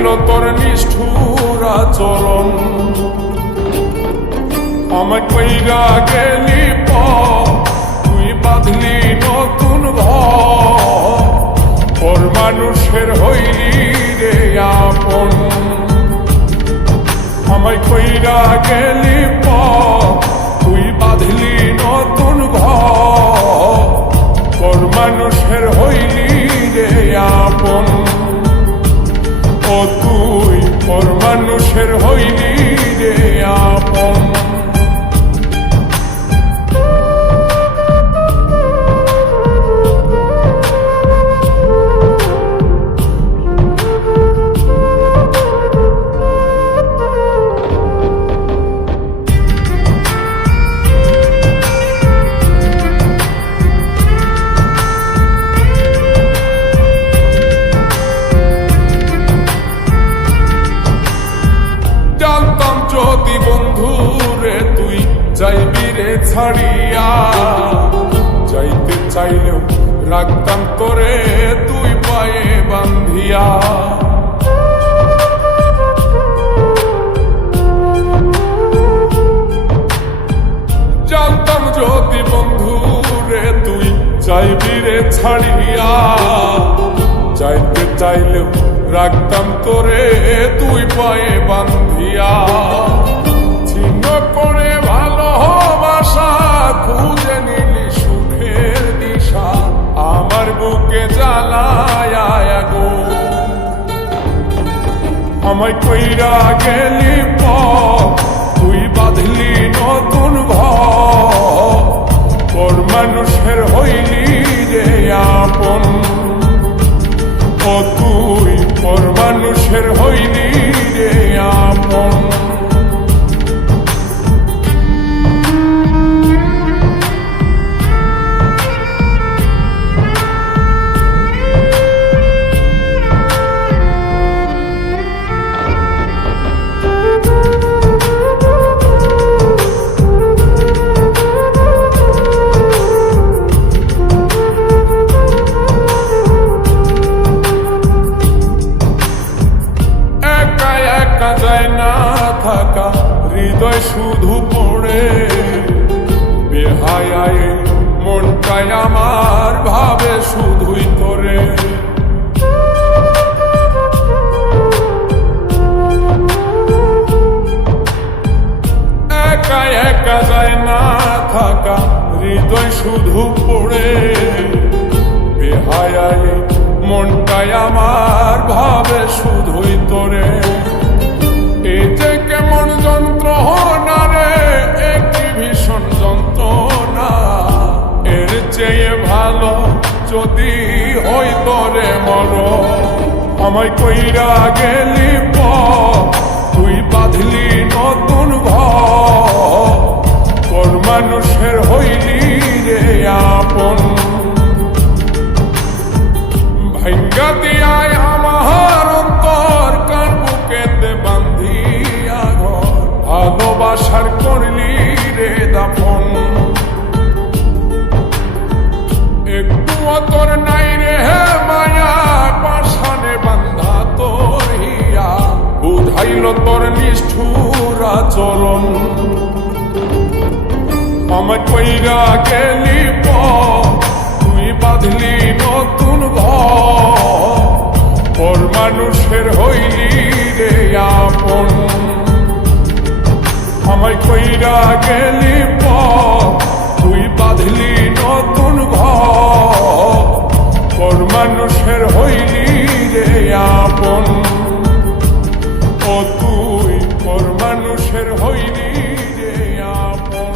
বুঝাইল তোর নিষ্ঠুর আচরণ। আমায় কইরা গেলি তুই বাঁধলি নতুন ঘর, ওর মানুষের হইলি রে আপন। আমায় কইরা গেলি তুই বাঁধলি নতুন ঘর, ওর মানুষের হইলি রে আপন। ও তুই ওর মানুষের হইলি রে আপন। যদি বন্ধু রে তুই যাইবি রে ছাড়িয়া, যাইতে চাইলেও রাখতাম তোরে তুই পায়ে বান্ধিয়া। জানতাম যদি বন্ধু রে তুই যাইবি রে ছাড়িয়া, যাইতে চাইলেও রাখতাম তোরে তুই পায়ে বান্ধিয়া। ছিন্ন করে ভালোবাসা খুঁজে নিলি সুখের দিশা, আমার বুকে জ্বালায় আগুন। আমায় কইরা গেলি তুই বাঁধলি নতুন ঘর, ওর মানুষের হইলি রে আপন। ও তুই ওর মানুষের হইলি রে আপন। থাকা হৃদয় শুধু পড়ে বেহায়ায়, মনটাই আমার ভাবে শুধুই তোরে। একা একা যায় না থাকা হৃদয় শুধু পড়ে বেহায়ায়, মনটাই আমার ভাবে শুধুই তোরে। এই যে কেমন যন্ত্রণা রে, একটি ভীষণ যন্ত্রণা, এর চেয়ে ভালো যদি হইতো রে মর। আমায় কইরা গেলি তুই বাঁধলি নতুন ঘর, ওর মানুষের হইলি রে আপন। ভাঙ্গা দিয়ায় আমার অন্তর কার বুকেতে বান্ধিয়া ঘর, ভালোবাসার করলি রে দাফন। একটু তোর নাই রে মায়া, পাশানে বান্ধা তোর হিয়া, বুঝাইল তোর নিষ্ঠুর আচরণ। আমায় কইরা গেলি তুই বাঁধলি নতুন ঘর, ওর মানুষের হইলি রে আপন। আমায় কইরা গেলি তুই বাঁধলি নতুন ঘর, ওর মানুষের হইলি রে আপন। ও তুই ওর মানুষের হইলি রে আপন।